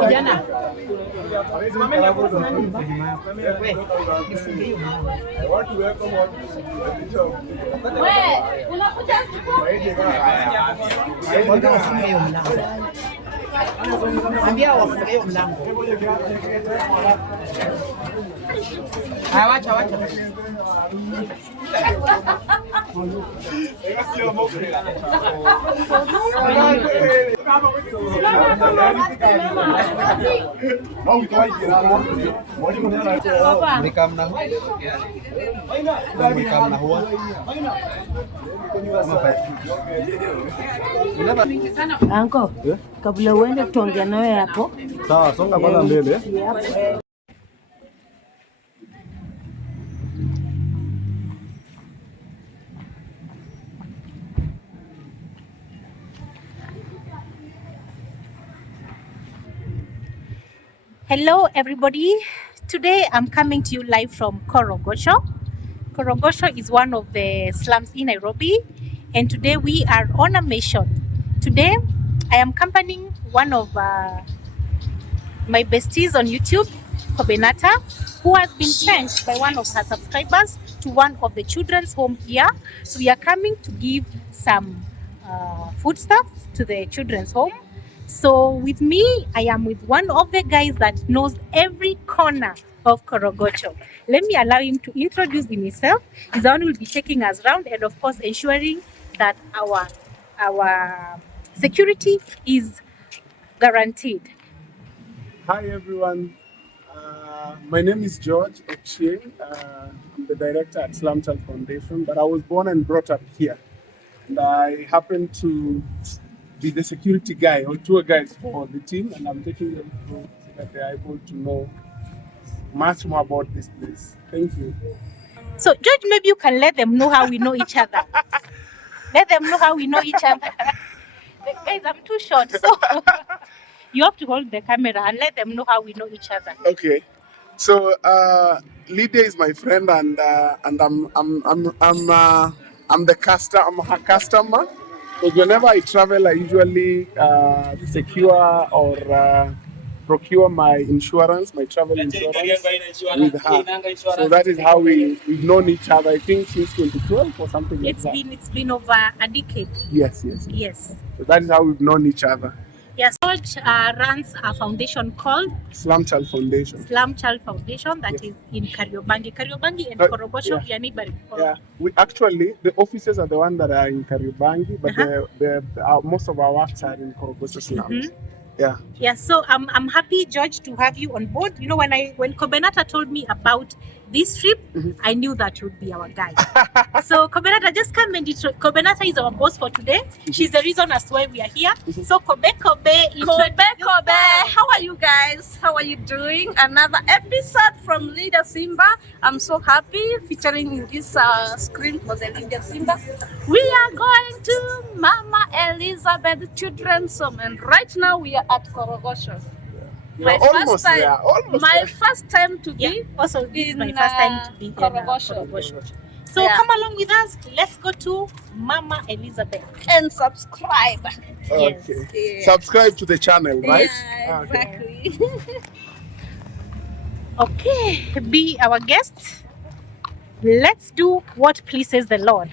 Kijana. Ambia wafunge hiyo mlango. Haya, wacha. Anko, kabla uende tuongea nawe hapo. Sawa, songa kwanza mbele. Hello everybody, today I'm coming to you live from Korogocho. Korogocho is one of the slums in Nairobi, and today we are on a mission. Today I am accompanying one of my besties on YouTube, Kobenata, who has been sent by one of her subscribers to one of the children's home here. So we are coming to give some food stuff to the children's home. So with me, I am with one of the guys that knows every corner of Korogocho. Let me allow him to introduce himself. He's the one who will be taking us around and of course ensuring that our security is guaranteed. Hi everyone, my name is George Ochie. I'm the director at Slum Child Foundation, but I was born and brought up here. And I happen to be the security guy or tour guide for the team, and I'm taking them through so that they're able to know much more about this place. Thank you. So George, maybe you can let them know how we know each other. Let them know how we know each other. Guys, I'm too short, so you have to hold the camera and let them know how we know each other. Okay. So Lydia is my friend, and I'm her customer. Because whenever I travel, I usually secure or procure my insurance, my travel insurance with her. So that is how we've known each other, I think, since 2012 or something like that. It's been over a decade. Yes. So that is how we've known each other. Yes, George runs a foundation called Slum Child Foundation. Slum Child Foundation that is in Kariobangi and Korogocho, we are neighboring. Yeah, we actually, the offices are the ones that are in Kariobangi, but most of our works are in Korogocho Slums. Yeah. So I'm happy, George, to have you on board. You know, when Kobenata told me about this trip, I knew that you would be our guy. So Kobenata, just come and Kobenata is our boss for today. She's the reason as to why we are here. So Kobe, how are you guys? How are you doing? Another episode from Leader Simba. I'm so happy featuring in this screen for the Leader Simba. We are going to Mama Elizabeth Children's Home, and right now we are at Korogocho. My first time to be also in my first time to be in Korogocho. So come along with us. Let's go to Mama Elizabeth and subscribe. Okay. Yes. Subscribe to the channel, right? Yeah, exactly. Okay, be our guest. Let's do what pleases the Lord.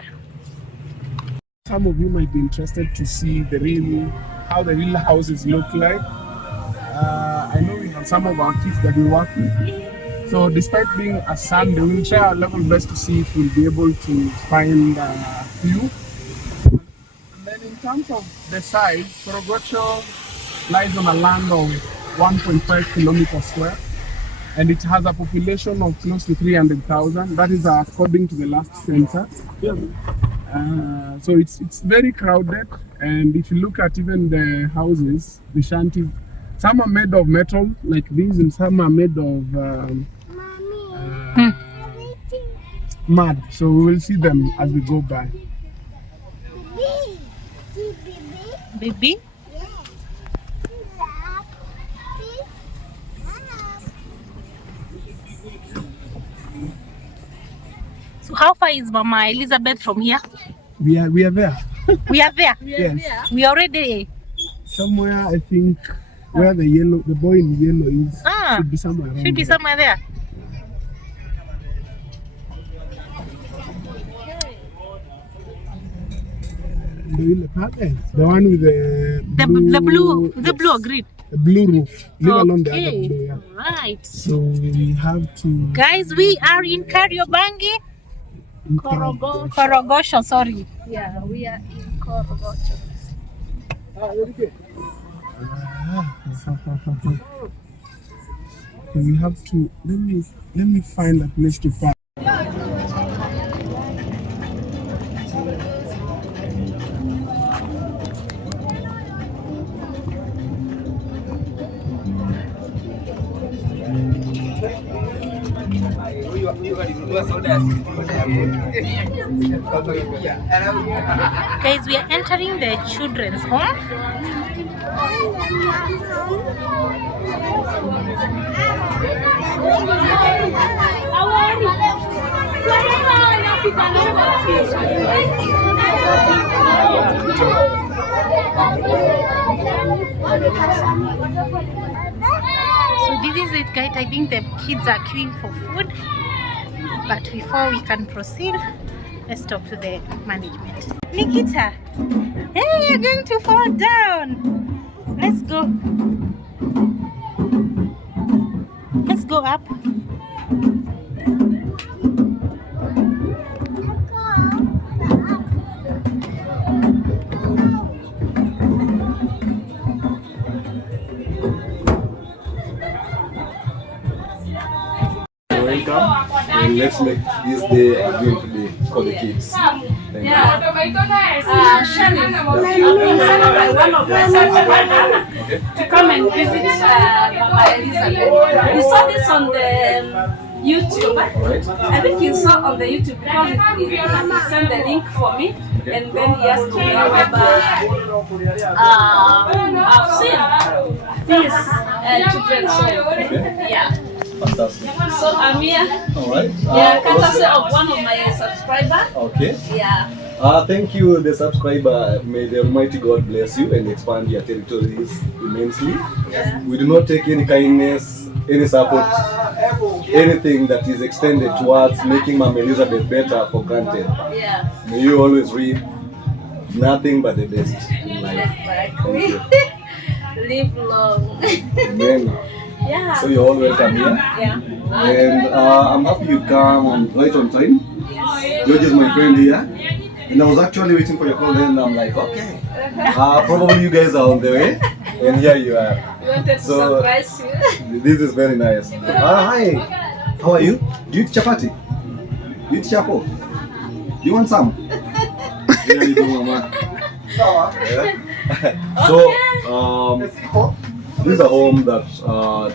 Some of you might be interested to see how the real houses look like. I know we have some of our kids that we work with. So despite being a Sunday, we will try our level best to see if we'll be able to find a few. And then in terms of the size, Korogocho lies on a land of 1.5 kilometers square, and it has a population of close to 300,000. That is according to the last census. So it's very crowded, and if you look at even the houses, the shanties, some are made of metal like these, and some are made of mud. So we will see them as we go by. Baby? So how far is Mama Elizabeth from here? We are there. We are there. Yes. We already Somewhere, I think, where the boy in yellow is. Should be somewhere around. Should be somewhere there. The one with the blue, the blue or green? The blue roof. Leave alone the other blue, yeah. Right. So we have to. Guys, we are in Kariobangi. Korogocho, sorry. Yeah, we are in Korogocho. We have to. Let me find a place to park. Guys, we are entering the children's home. So this is it, guys. I think the kids are queuing for food. But before we can proceed, let's talk to the management. Nikita, hey, you're going to fall down. Let's go. Let's go up. Welcome, and let's make this day a beautiful day for the kids. Thank you. Shannon, by one of my subscribers to come and visit Mama Elizabeth. We saw this on the YouTube. I think he saw on the YouTube because he sent the link for me, and then he asked me whether I've seen this children's home. Yeah. Fantastic. So I'm here. Alright. Yeah, courtesy of one of my subscribers. Okay. Yeah. Thank you, the subscriber. May the Almighty God bless you and expand your territories immensely. Yeah. We do not take any kindness, any support, anything that is extended towards making Mama Elizabeth better for granted. Yeah. May you always reap nothing but the best in life. Thank you. Live long. Amen. Yeah. So you're all welcome here. Yeah. And I'm happy you come right on time. Yes. George is my friend here. And I was actually waiting for your call, then I'm like, okay. Probably you guys are on the way. And here you are. We wanted to surprise you. This is very nice. Hi. How are you? Do you eat chapati? Do you eat chapo? Do you want some? Here you go, Mama. Yeah. So, this is a home that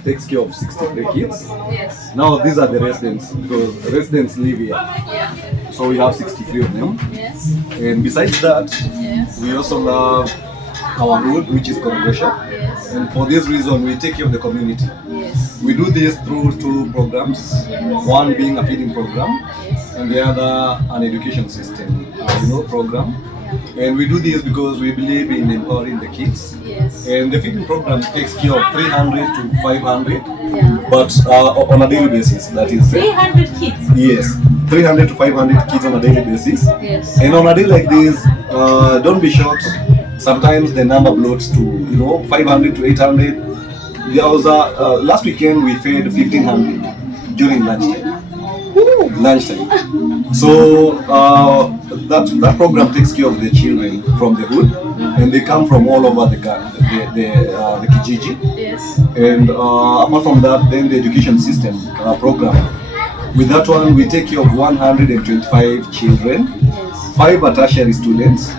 takes care of 63 kids. Yes. Now these are the residents, because residents live here. Yeah. So we have 63 of them. Yes. And besides that, Yes. we also have our road, which is Korogocho. Yes. And for this reason, we take care of the community. Yes. We do this through two programs, one being a feeding program, Yes. and the other an education system, program. And we do this because we believe in empowering the kids. Yes. And the feeding program takes care of 300 to 500, Yeah. but on a daily basis. That is 300 kids. yes, 300 to 500 kids on a daily basis. Yes. And on a day like this, don't be shocked. Sometimes the number bloats to 500 to 800. There was last weekend we fed 1,500 during lunchtime. So that program takes care of the children from the hood, and they come from all over the Kijiji. Yes. And apart from that, then the education system program. With that one, we take care of 125 children, 5 are tertiary students.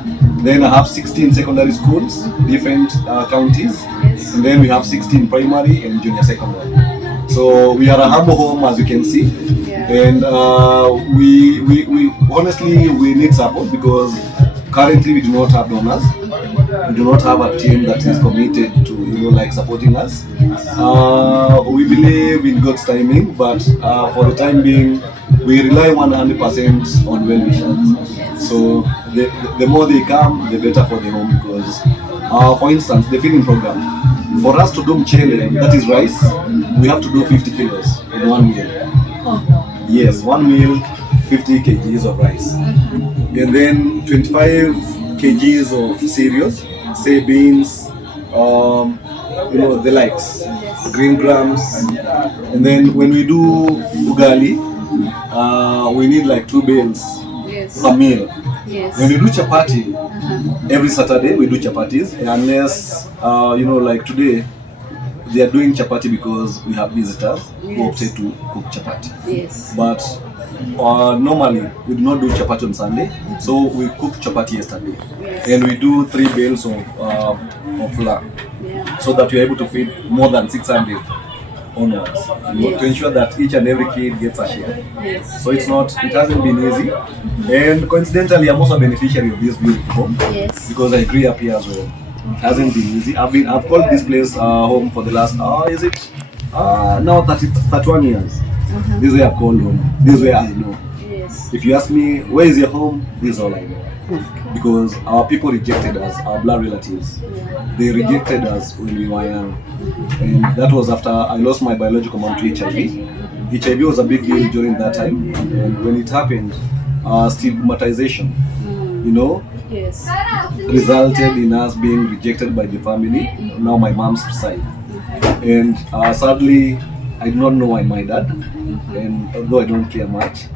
Then I have 16 secondary schools, different counties, and then we have 16 primary and junior secondary. So we are a humble home, as you can see, and we honestly we need support, because currently we do not have donors. We do not have a team that is committed to, like supporting us. We believe in God's timing, but for the time being, we rely 100% on well-wishers. So the more they come, the better for the home, because, for instance, the feeding program. For us to do mchele, that is rice, we have to do 50 kilos in one meal. Yes, one meal, 50 kgs of rice. And then 25 kgs of cereals, say beans, the likes, green grams. And then when we do ugali, we need like 2 bales per meal. When we do chapati, every Saturday we do chapatis, unless, like today, they are doing chapati because we have visitors who opted to cook chapati. But normally we do not do chapati on Sunday, so we cooked chapati yesterday, and we do 3 bales of flour, so that we are able to feed more than 600 onwards, to ensure that each and every kid gets a share. So it hasn't been easy, and coincidentally I'm also a beneficiary of this beautiful home, because I grew up here as well. It hasn't been easy. I've called this place home for the last now 31 years. This is where I've called home. This is where I know. If you ask me where is your home, this is all I know. Because our people rejected us, our blood relatives. They rejected us when we were young. And that was after I lost my biological mom to HIV. HIV was a big deal during that time. And when it happened, stigmatization, resulted in us being rejected by the family, now my mom's side. And sadly, I do not know why my dad, and although I don't care much,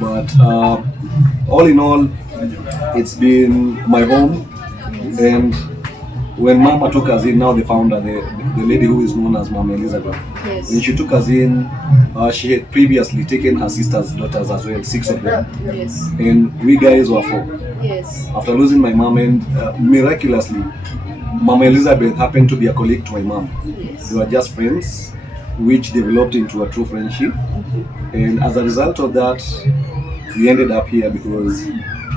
but all in all, it's been my home. And when Mama took us in, now the founder, the lady who is known as Mama Elizabeth, when she took us in, she had previously taken her sister's daughters as well, 6 of them, and we guys were 4. After losing my mom, and miraculously, Mama Elizabeth happened to be a colleague to my mom. They were just friends, which developed into a true friendship. And as a result of that, we ended up here because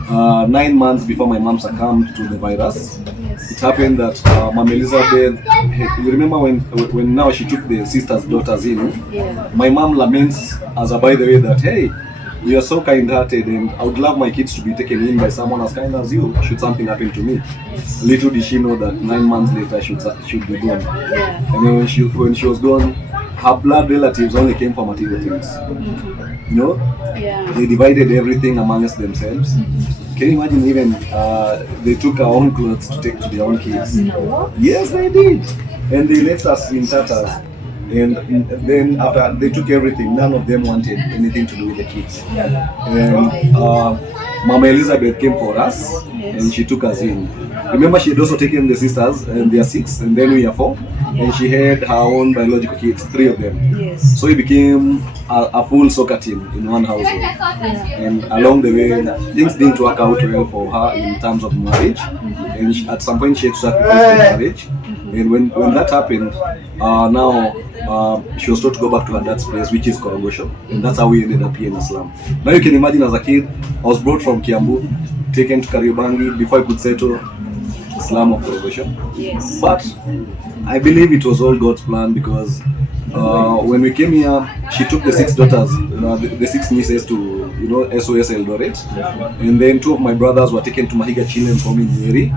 9 months before my mom succumbed to the virus, it happened that Mama Elizabeth, you remember when now she took the sister's daughters in, my mom laments as a by the way that, hey, you are so kind-hearted and I would love my kids to be taken in by someone as kind as you should something happen to me. Little did she know that 9 months later she'd be gone. And then when she was gone, her blood relatives only came for material things. They divided everything amongst themselves. Can you imagine even they took our own clothes to take to their own kids? Yes, they did. And they left us in tatters. And then after they took everything, none of them wanted anything to do with the kids. And Mama Elizabeth came for us, and she took us in. Remember, she had also taken the sisters, and they are 6, and then we are 4. And she had her own biological kids, 3 of them. So it became a full soccer team in one household. And along the way, things didn't work out well for her in terms of marriage. And at some point, she had to sacrifice the marriage. And when that happened, she was told to go back to her dad's place, which is Korogocho, and that's how we ended up here in a slum. Now you can imagine, as a kid, I was brought from Kiambu, taken to Kariobangi before I could settle the slum of Korogocho. But I believe it was all God's plan, because when we came here, she took the 6 daughters, the 6 nieces to SOS Eldoret, and then 2 of my brothers were taken to Mahiga Children's Home in Nyeri,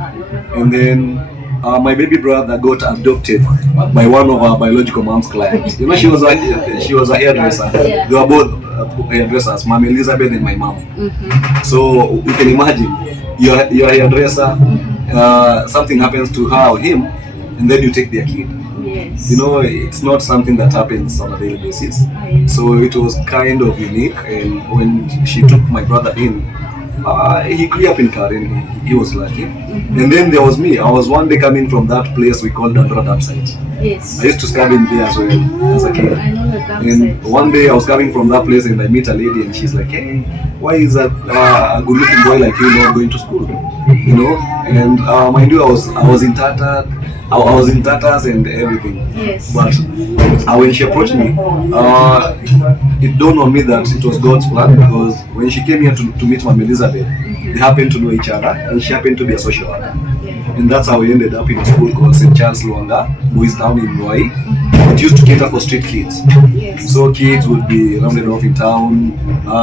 and then my baby brother got adopted by one of our biological mom's clients. She was a hairdresser. They were both hairdressers, Mama Elizabeth and my mom. So you can imagine, you're a hairdresser, something happens to her or him, and then you take their kid. It's not something that happens on a daily basis. So it was kind of unique. And when she took my brother in, he grew up in Karen, he was lucky. And then there was me. I was one day coming from that place we called Dandra Dam site. I used to scab in there as well as a kid. And one day I was coming from that place and I meet a lady and she's like, hey, why is a good looking boy like you not going to school? you know. And mind you, I was in tatters and everything. Yes. But when she approached me, it dawned on me that it was God's plan, because when she came here to meet Mama Elizabeth, they happened to know each other, and she happened to be a social worker. And that's how we ended up in a school called St. Charles Luanga, who is down in Roy. It used to cater for street kids. Yes. So kids would be rounded off in town,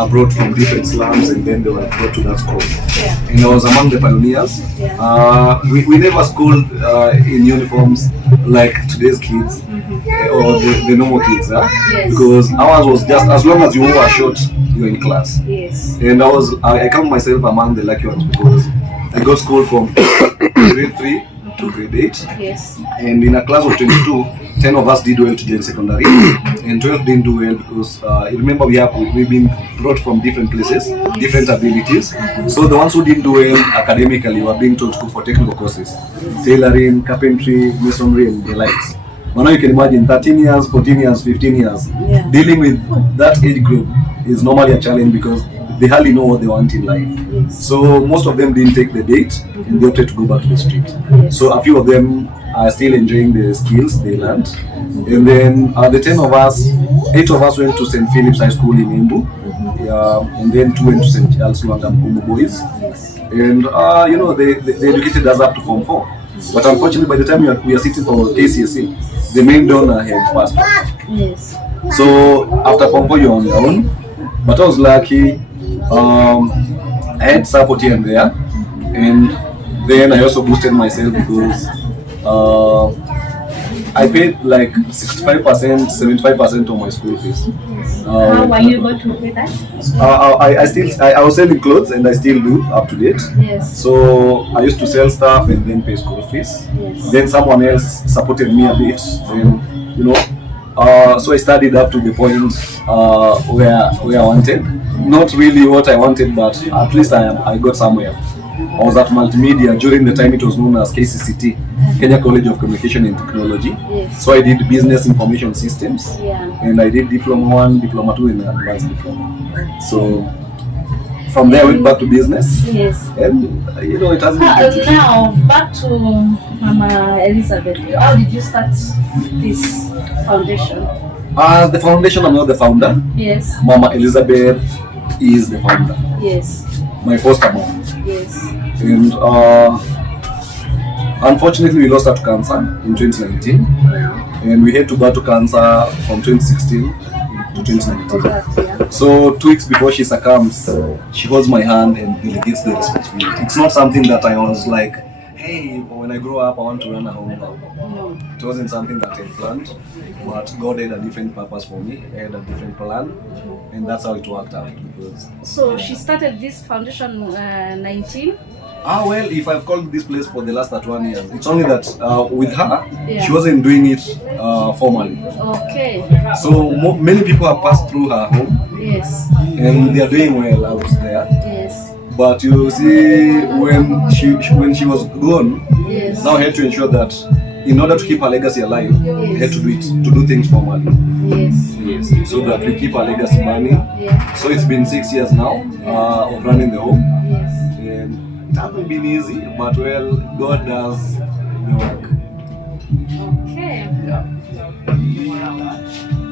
brought from different slums, and then they were brought to that school. Yeah. And I was among the pioneers. Yeah. We never schooled in uniforms like today's kids, or the normal kids, Yes. because ours was just as long as you wore a shirt, you were in class. Yes. And I count myself among the lucky ones, because I got schooled from grade 3 to grade 8. Yes. And in a class of 22, 10 of us did well to join secondary, and 12 didn't do well because you remember we've been brought from different places, different abilities. So the ones who didn't do well academically were being told to go for technical courses, tailoring, carpentry, masonry, and the likes. But now you can imagine 13 years, 14 years, 15 years, dealing with that age group is normally a challenge, because they hardly know what they want in life. So most of them didn't take the date, and they opted to go back to the street. So a few of them are still enjoying the skills they learned. And then the 10 of us, 8 of us went to St. Philip's High School in Embu, and then 2 went to St. Charles Luanga Boys. And you know, they educated us up to Form 4. But unfortunately, by the time we are sitting for KCSE, the main donor had passed. Yes. So after Form 4, you're on your own. But I was lucky. I had support here and there, and then I also boosted myself, because I paid like 65%, 75% of my school fees. How were you able to pay that? I was selling clothes, and I still do up to date. Yes. So I used to sell stuff and then pay school fees. Yes. Then someone else supported me a bit. Then, you know, so I studied up to the point where I wanted. Not really what I wanted, but at least I got somewhere. I was at multimedia during the time it was known as KCCT, Kenya College of Communication and Technology. Yes. So I did business information systems, Yeah. and I did Diploma 1, Diploma 2, and Advanced Diploma. So from there I went back to business. Yes. And you know, it hasn't been Now back to Mama Elizabeth. How did you start this foundation? the foundation. I'm not the founder. Yes. Mama Elizabeth is the founder. Yes. My foster mom. Yes. And unfortunately, we lost her to cancer in 2019, and we had to battle cancer from 2016 to 2019. Yeah. So 2 weeks before she succumbs, she holds my hand and delegates the responsibility. It's not something that I was like, hey, when I grow up, I want to run a home now. No. It wasn't something that I planned, but God had a different purpose for me, had a different plan, and that's how it worked out. Because, So she started this foundation 19. well, if I've called this place for the last 31 years, it's only that with her, Yeah. she wasn't doing it formally. Okay. So many people have passed through her home, Yes. and they are doing well out there. Yes. But you see, when she was gone, Yes. now I had to ensure that in order to keep her legacy alive, we had to do things formally. Yes. Yes, so that we keep our legacy burning. Yeah. So it's been 6 years now of running the home, Yes. and it hasn't been easy, but well, God does the work. Okay. Yeah,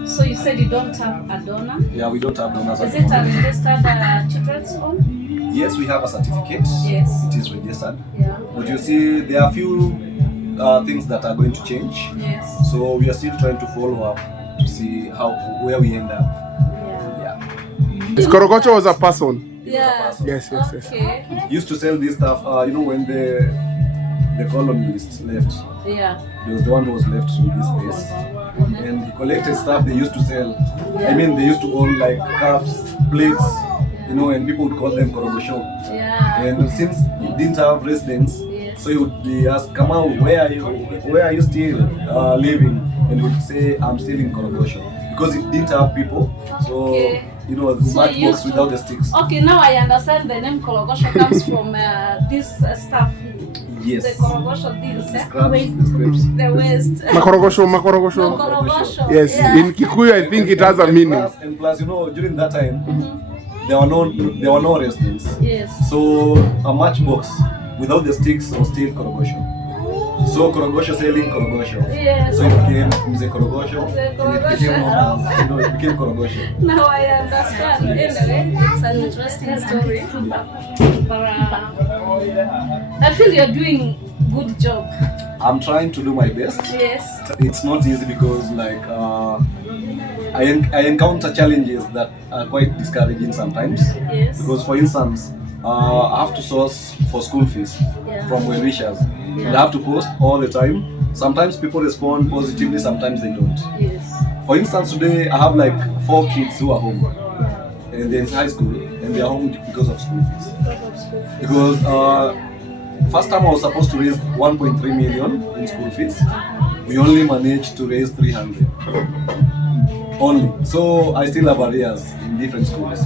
So you said you don't have a donor. yeah, we don't have donors. Is it a registered children's home? Yes, we have a certificate. Yes. It is registered. Yeah. But you see, there are a few things that are going to change. Yes. So we are still trying to follow up to see where we end up. Yeah. Yeah. This Korogocho was a person. Yeah. Yes, yes, yes. Okay. Used to sell this stuff. You know, when the colonialists left, Yeah. he was the one who was left to this place, and he collected stuff they used to sell. I mean, they used to own like cups, plates, you know, and people would call them Korogocho. Yeah. And since he didn't have residence, Yes. so he would be asked, Kamau, where are you still living? And he would say, I'm still in Korogocho. Because he didn't have people, so, Okay. you know, So matchbox he used to- without the sticks. Okay, now I understand the name Korogocho comes from this stuff. Yes. The Korogocho things, eh? Scraps, the scrapes. The waste. Makorogosho. Korogocho. Yes, Yeah. in Kikuyu I think it has a meaning. Plus, you know, during that time, there were no residents. Yes. So a matchbox without the sticks was still Korogocho. So Korogocho selling Korogocho. Yes. So it became Mze Korogocho, and it became it became Korogocho. Now I understand. Anyway, it's an interesting story. But I feel you're doing good job. I'm trying to do my best. Yes. It's not easy because I encounter challenges that are quite discouraging sometimes. Yes. Because for instance, I have to source for school fees from well-wishers. And I have to post all the time. Sometimes people respond positively, sometimes they don't. Yes. For instance, today I have like 4 kids who are home. And they're in high school and they are home because of school fees. Because first time I was supposed to raise 1.3 million in school fees. We only managed to raise 300. Only. So I still have arrears in different schools.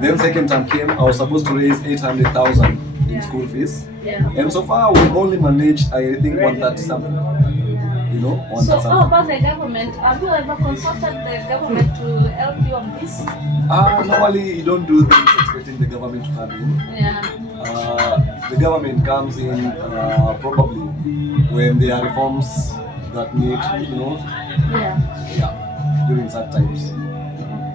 Then second time came, I was supposed to raise 800,000 in school fees. Yeah. And so far we've only managed, I think, 130 something. You know, 130 So something. how about the government? Have you ever consulted the government to help you on this? Normally you don't do things expecting the government to come in. Yeah. The government comes in probably when there are reforms that need, Yeah. during such times.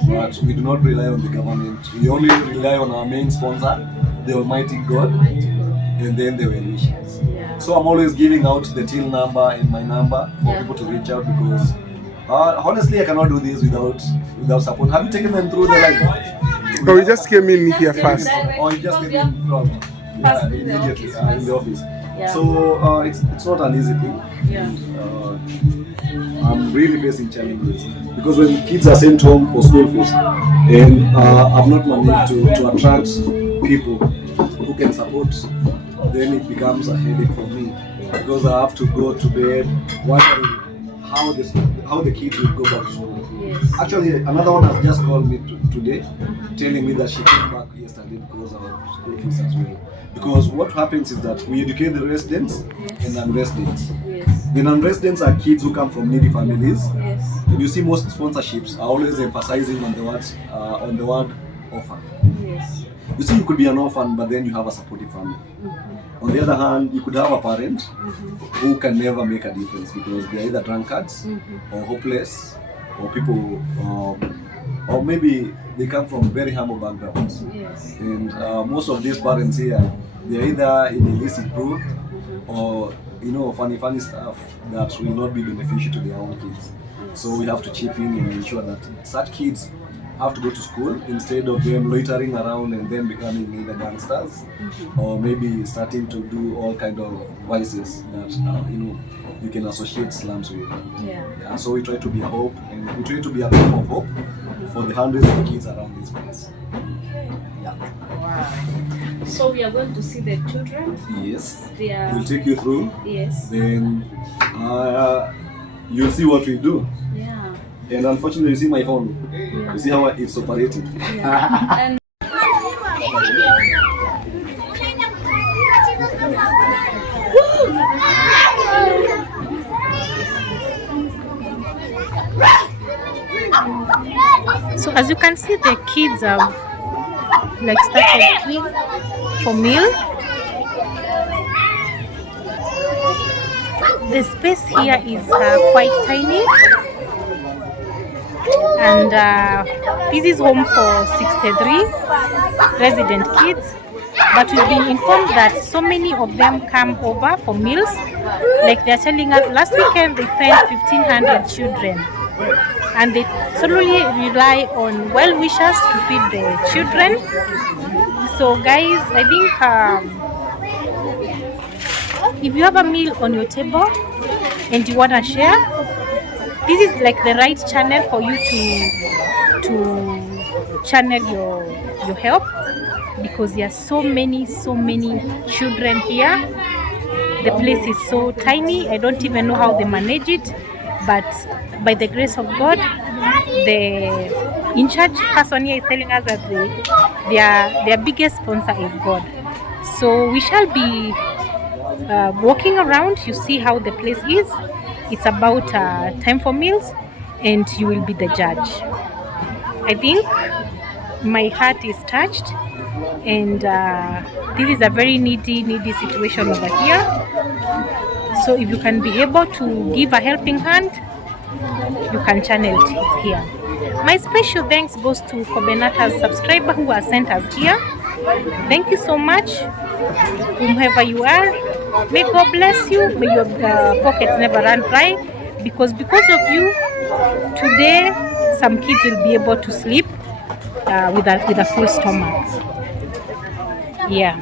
But we do not rely on the government. We only rely on our main sponsor, the Almighty God, and then the well-wishers. Yeah. So I'm always giving out the till number and my number for people to reach out because honestly I cannot do this without support. Have you taken them through the line? But we just came in here first. Or you just came in from immediately in the office. Yeah. So it's not an easy thing. Yeah. I'm really facing challenges because when kids are sent home for school fees and I've not managed to attract people who can support, then it becomes a headache for me because I have to go to bed wondering how the kids will go back to school. Yes. Actually, another one has just called me today telling me that she came back yesterday because of school fees as well. Because what happens is that we educate the residents and non-residents. Yes. The non-residents are kids who come from needy families. Yes. And you see most sponsorships are always emphasizing on the word orphan. Yes. You see, you could be an orphan, but then you have a supportive family. On the other hand, you could have a parent who can never make a difference because they're either drunkards or hopeless or people, or maybe they come from very humble backgrounds. Yes. And most of these parents here, they're either in illicit brew or funny stuff that will not be beneficial to their own kids. So we have to chip in and ensure that such kids have to go to school instead of them loitering around and then becoming either gangsters or maybe starting to do all kind of vices that you can associate slums with. Yeah. So we try to be a hope and we try to be a beacon of hope for the hundreds of kids around this place. Yeah. Wow. So we are going to see the children. Yes. They are. We'll take you through. Yes. Then you'll see what we do. Yeah. And unfortunately, you see my phone. You see how it's operating. Yeah. And So as you can see, the kids have started for meal. The space here is quite tiny, and this is home for 63 resident kids. But we've been informed that so many of them come over for meals. Like they're telling us, last weekend they fed 1,500 children. And they solely rely on well-wishers to feed the children. So guys, I think if you have a meal on your table and you want to share, this is like the right channel for you to channel your help, because there are so many children here. The place is so tiny. I don't even know how they manage it, but by the grace of God, the in-charge person here is telling us that their biggest sponsor is God. So we shall be walking around. You see how the place is. It's about time for meals, and you will be the judge. I think my heart is touched, and this is a very needy situation over here. So if you can be able to give a helping hand, you can channel it here. My special thanks goes to Kobenata's subscriber who has sent us here. Thank you so much, whomever you are. May God bless you. May your pockets never run dry, because of you, today some kids will be able to sleep with a full stomach. Yeah.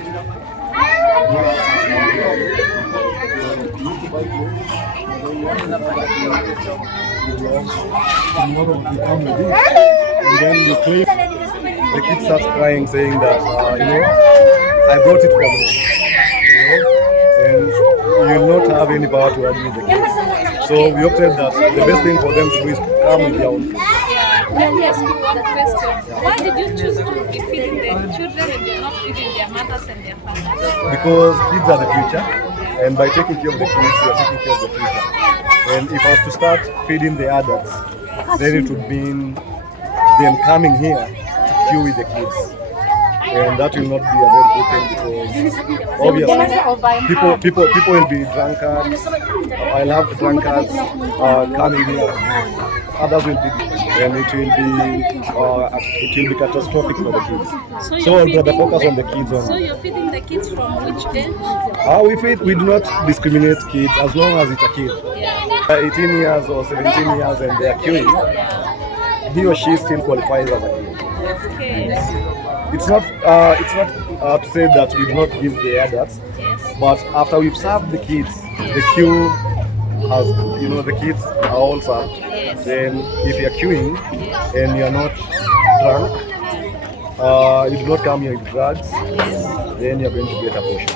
And then you play, the kid starts crying, saying that, I brought it from home, and you will not have any power to argue with the kids. So we opted that the best thing for them to do is come with their own food. Yes, one question. Why did you choose to be feeding the children and you're not feeding their mothers and their fathers? Because kids are the future, and by taking care of the kids, you are taking care of the future. And if I was to start feeding the adults, then it would mean them coming here to queue with the kids. And that will not be a very good thing, because obviously people will be drunkards. I'll have drunkards coming here. Others will be, and it will be catastrophic for the kids. So I'd rather focus on the kids only. So you're feeding the kids from which age? We do not discriminate kids as long as it's a kid. 18 years or 17 years and they are queuing, he or she still qualifies as a kid. Okay. It's not to say that we do not give the adults, but after we've served the kids, the queue has, the kids are all served. Then if you're queuing and you're not drunk, you do not come here with drugs, then you're going to get a portion.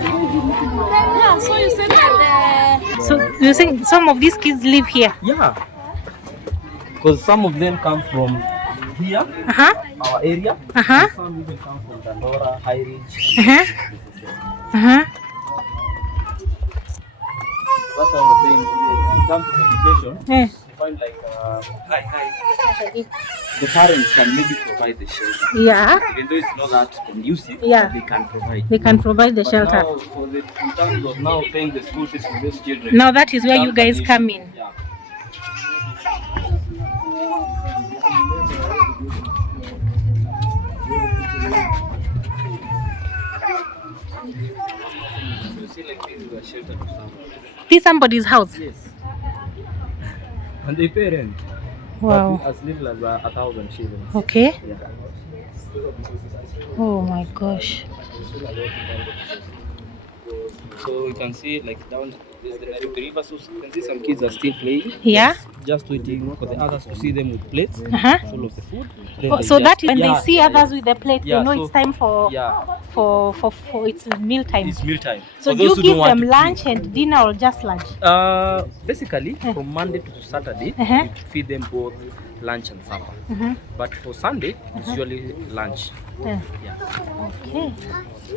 Yeah, so you said that So you think some of these kids live here? Yeah, because some of them come from here, our area. And some even come from Dandora, High Ridge. That's what I was saying. In terms of education, you find like the parents can maybe provide the shelter. Yeah. Even though it's not that conducive, Yeah. they can provide. They can provide the But shelter. now, in terms of now paying the school fees for those children. Now that is where you guys come in. Yeah. So you see, like this is a shelter to someone. This is somebody's house. Yes. And they pay rent. Wow. But as little as 1,000 shillings. Okay. Yeah. Oh my gosh. So you can see like down there's the Nairobi River, so you can see some kids are still playing. Yeah. Just waiting for the others to see them with plates full of the food. Then Oh, they so just, that when they see others with the plate, Yeah, they know so- it's time for it's meal time. It's meal time. So For do you those who give don't want them to lunch and dinner or just lunch? basically from Monday to Saturday, we feed them both lunch and supper. But for Sunday, it's usually lunch. Yeah. Yeah. Okay.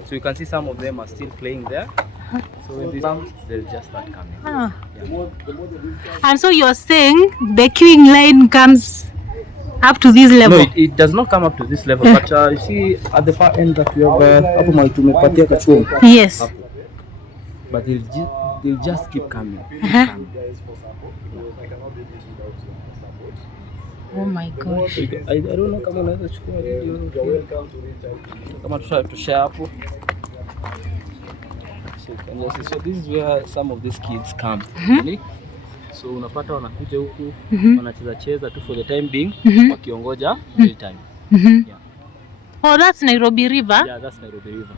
So you can see some of them are still playing there. So when they come, they'll just start coming. Ah. And so you're saying the queuing line comes up to this level? No, it does not come up to this level. But you see at the far end that we have hapo mahali tumepatia kachumba. Yes. But they'll just keep coming. Oh my gosh. I don't know kama unaweza chukua video kama tushare hapo. So you can just see. So this is where some of these kids come. Really? So unapata wanakuja huku wanacheza cheza tu for the time being wakiongoja meal time. Yeah. Oh, that's Nairobi River? Yeah, that's Nairobi River.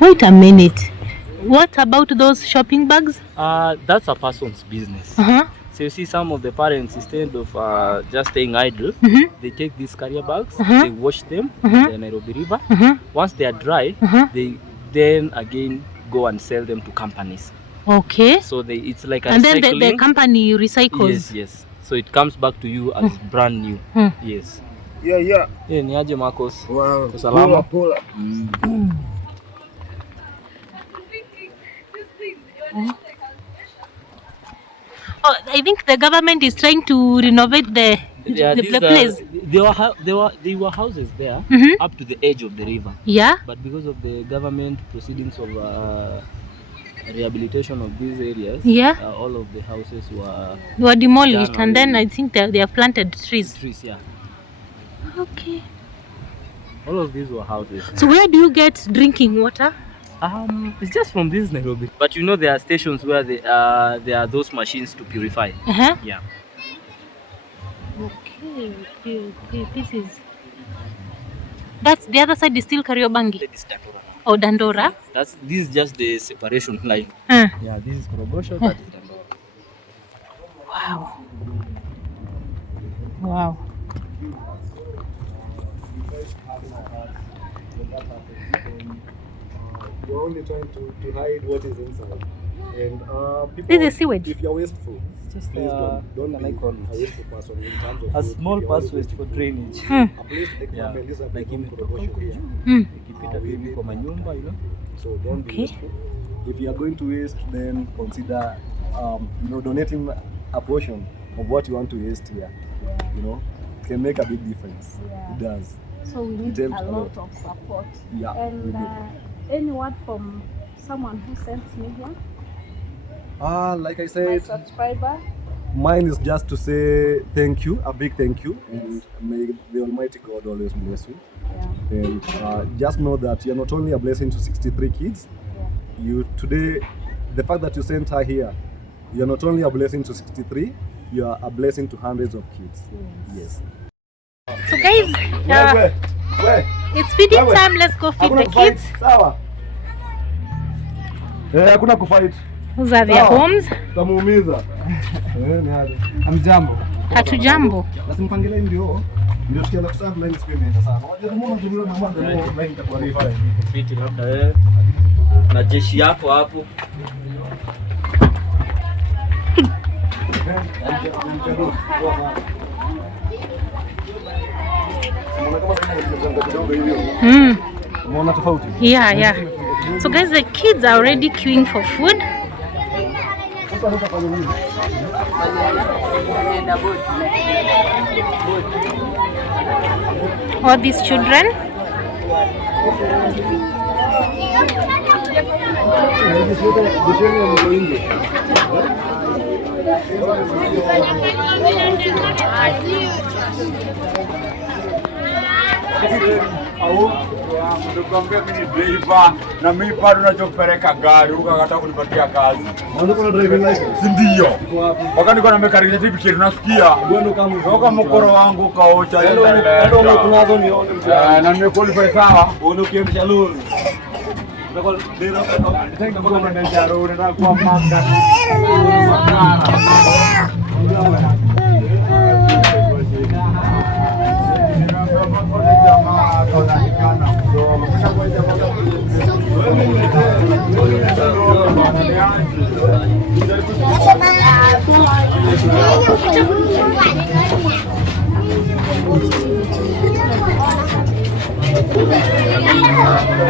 Wait a minute. What about those shopping bags? That's a person's business. So you see some of the parents, instead of just staying idle, they take these carrier bags, they wash them in the Nairobi River. Once they are dry, they then again go and sell them to companies. Okay. So it's like a And then recycling. the company recycles. Yes. So it comes back to you as brand new. Yes. Yeah. Ni aje Marcos? Wow. Salama. Oh, I think the government is trying to renovate the place. There were houses there up to the edge of the river. Yeah. But because of the government proceedings of rehabilitation of these areas, all of the houses were demolished, and then I think they have planted trees. Trees, yeah. Okay. All of these were houses. So where do you get drinking water? It's just from this Nairobi. But you know there are stations where there are those machines to purify. Yeah. Okay. This is. That's the other side is still Kariobangi. This is Dandora. Oh, Dandora. This is just the separation line. Yeah, this is Korogocho, that is Dandora. Wow. You're only trying to hide what is inside. And people, this is sewage. If you're wasteful, Just please don't be a wasteful person in terms of a food. small passage for drainage. A place like Yeah. Mandisa, Like in Korogocho here. Ikipita hivi kwa manyumba, you know. So don't be wasteful. If you are going to waste, then consider donating a portion of what you want to waste here. You know, it can make a big difference. It does. So we need a lot of support. Yeah. And any word from someone who sent me here? Like I My said, subscriber. mine is just to say thank you, a big thank you, and may the Almighty God always bless you. Yeah. And just know that you're not only a blessing to 63 kids. You today, the fact that you sent her here, you're not only a blessing to 63, you are a blessing to hundreds of kids. Yes. So guys, it's feeding time. Let's go feed the kids. Sawa. Hakuna kufight. Those are their homes. Tamuumiza. Ni hadi. Amjambo. Hatujambo. Basi mpangile ndio tukianza kuserve line siku inaenda sana. Unajua kama unazungumza na mwanzo line itakuwa refa. Fiti labda wewe na jeshi yako hapo. Yeah. So guys, the kids are already queuing for food. All these children. Ndukwambia mimi ni driver na mimi bado nachopeleka gari ukakata kunipatia kazi. Mwanzo kuna driving license. Si ndio? Wakati niko na mechanic certificate nasikia. Toka mkoro wangu kaocha ndio kunazo nione mzee. Na nimequalify sawa. Unakiendesha lori. Ndio ndio kwa manager lori na kwa manga.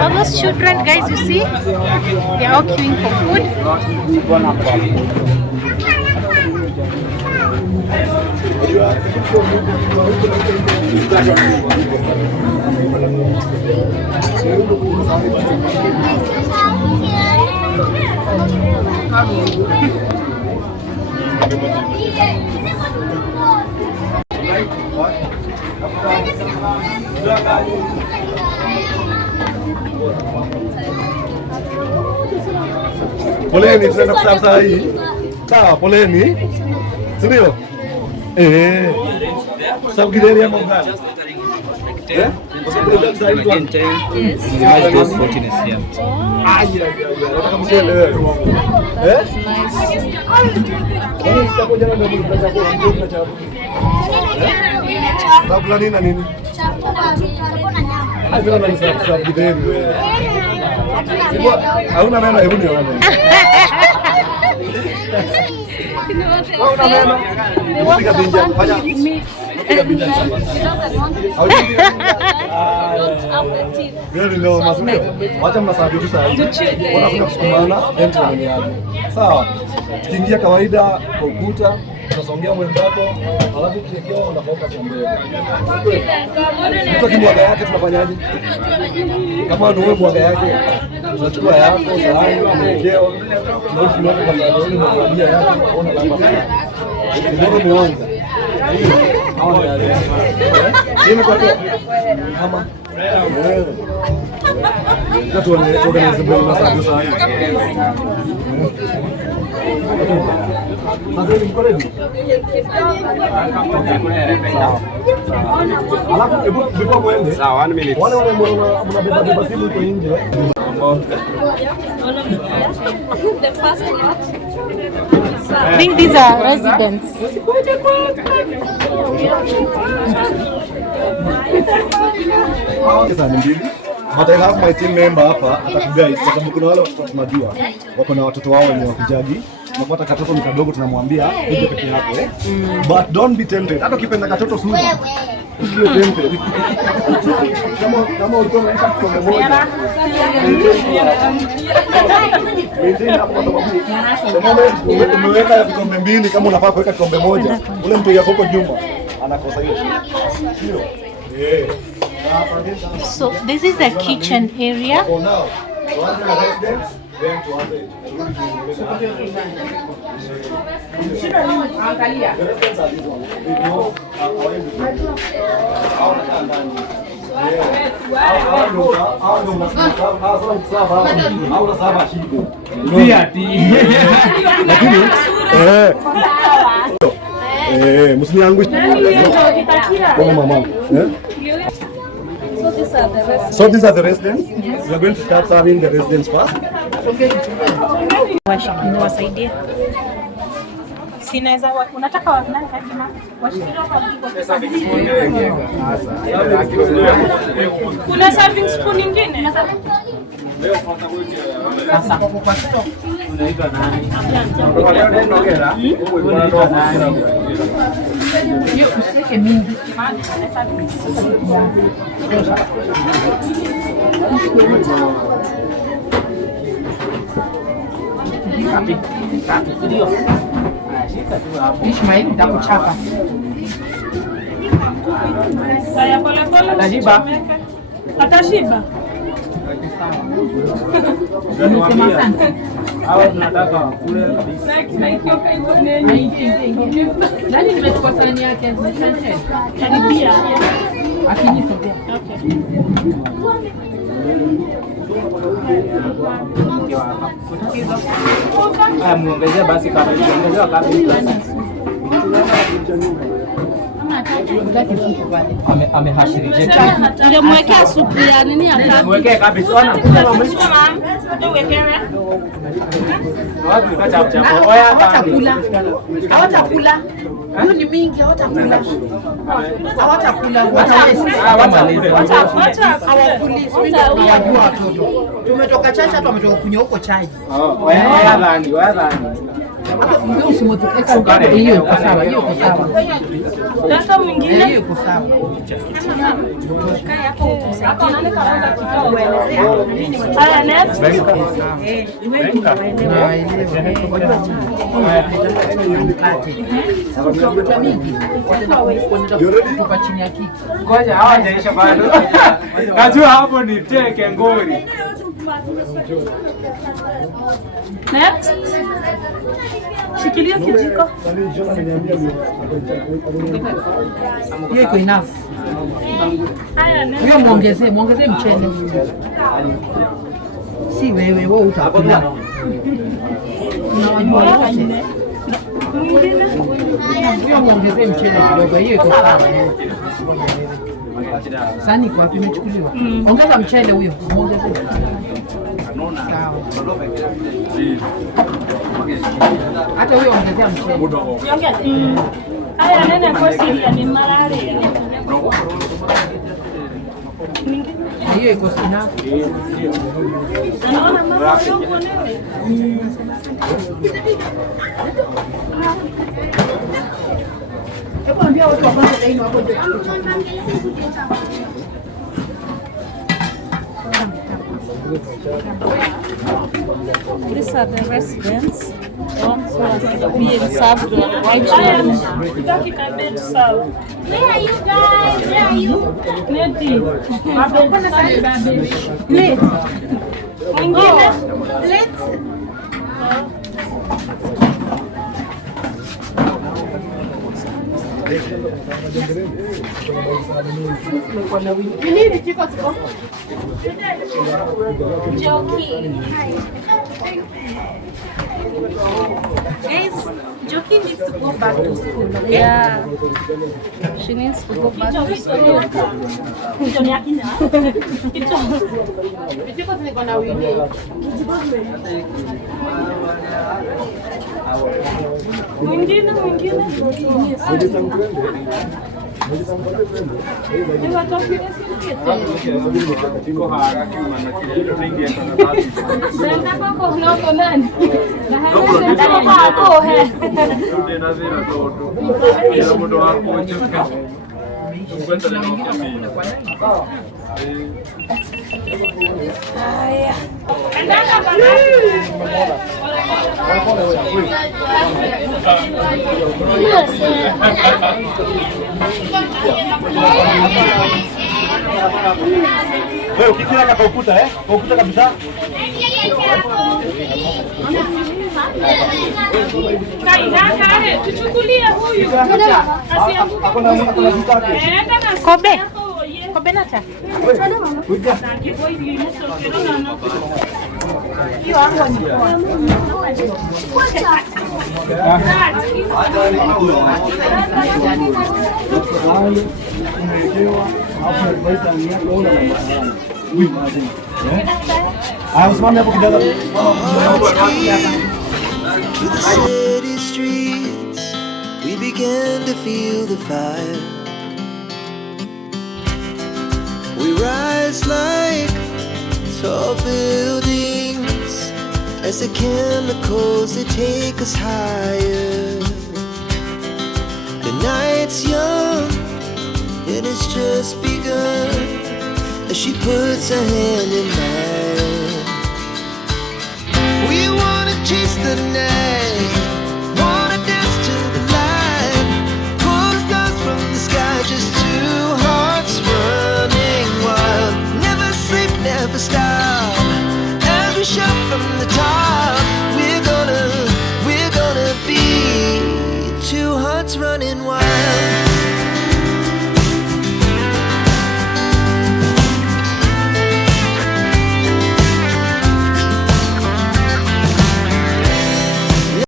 All those children, guys, you see, they are all queuing for food. Poleni, tunaenda kusafu saa hii. Sawa, poleni. Si ndio? Sababu gideri ya mongana. Yes. Sababu nini na nini? Sababu gideri wewe. Hauna neno, hebu nione. Wacha mnasabi tu sasa. Wanakuja kusukumana enter ndani yako. Sawa. Tukiingia kawaida kwa ukuta, tunasongea mwenzako, alafu tukiingia unapoka kwa mbele. Mtu akimwaga yake tunafanyaje? Kama ndio wewe mwaga yake, tunachukua yako sahani tunawekewa. Tunarudi kwa sababu mwagia yake unaona lamba sana. Ndio muanza. Nini kwa kama That's what I organize the massage side. I think these are residents. But I have my team member hapa atakuguide kwa sababu kuna wale watoto tunajua wako na watoto wao wenye wakujagi. Tunapata katoto ni kadogo tunamwambia uje peke yako But don't be tempted. Hata ukipenda katoto sura. Usiwe tempted. Kama ulikuwa unaisha kikombe moja. Umeweka vikombe mbili kama unafaa kuweka kikombe moja. Ule mtu yako huko nyuma anakosa hiyo. Sio? So this is the kitchen area. So these are the residents. We are going to start serving the residents first. Niwasaidie. Sinaweza unataka wanani kama kuna serving spoon nyingine? Sasa unaitwa nani? Unaitwa nani? Hiyo usike mingi. Ndio. Ishmael nitakuchapa. Haya pole pole. Atashiba. Atashiba. Nimesema asante. Hawa tunataka kule kabisa. Nani nimechukua sahani yake? Nimeshaje? Karibia. Akinisogea. Okay. Muongezea basi kama muongezea kabisa. Amehashirije. Ndio mwekea supu ya nini ya kabi. Mwekee kabisa. Ona. Ndio wekewe. Watu kacha chapo. Oya hawatakula. Hawatakula. Hiyo ni mingi hawatakula. Hawatakula. hawamalize. Hawakuli. Hawajua watoto. Tumetoka chacha hata wametoka kunywa huko chai. Oya dhani. Ndio usimoteka hiyo iko sawa, hiyo iko sawa. Data mwingine Hiyo iko sawa. Haya next. Tupa chini ya kiti. Ngoja hawajaisha bado. Najua hapo ni teke ngori. Next. Shikilia kijiko. Hiyo iko enough. Haya next. Hiyo muongezee mchele. Si wewe utakula. Unawajua wote. Hiyo muongezee mchele kidogo, hiyo iko sawa. Sani kwa wapi imechukuliwa? Ongeza mchele huyo, muongezee. Sawa. Hata huyo ongezea mchele. Haya nene kwa siri ni malaria. Hiyo iko enough. Anaona mama ndogo nene. These are the residents. The ones who are being served right now. Where are you guys? Where are you? Let's. Guys, Joki needs to go back to school, okay? Yeah. She needs to go back to school. Wewe ukikila kwa ukuta kwa ukuta kabisa. Tuchukulie huyu. Kobe. Kobe nata. Hiyo hapo ni To the city streets, we began to feel the fire. We rise like tall buildings as the chemicals they take us higher. The night's young and it's just begun as she puts her hand in mine. We wanna chase the night.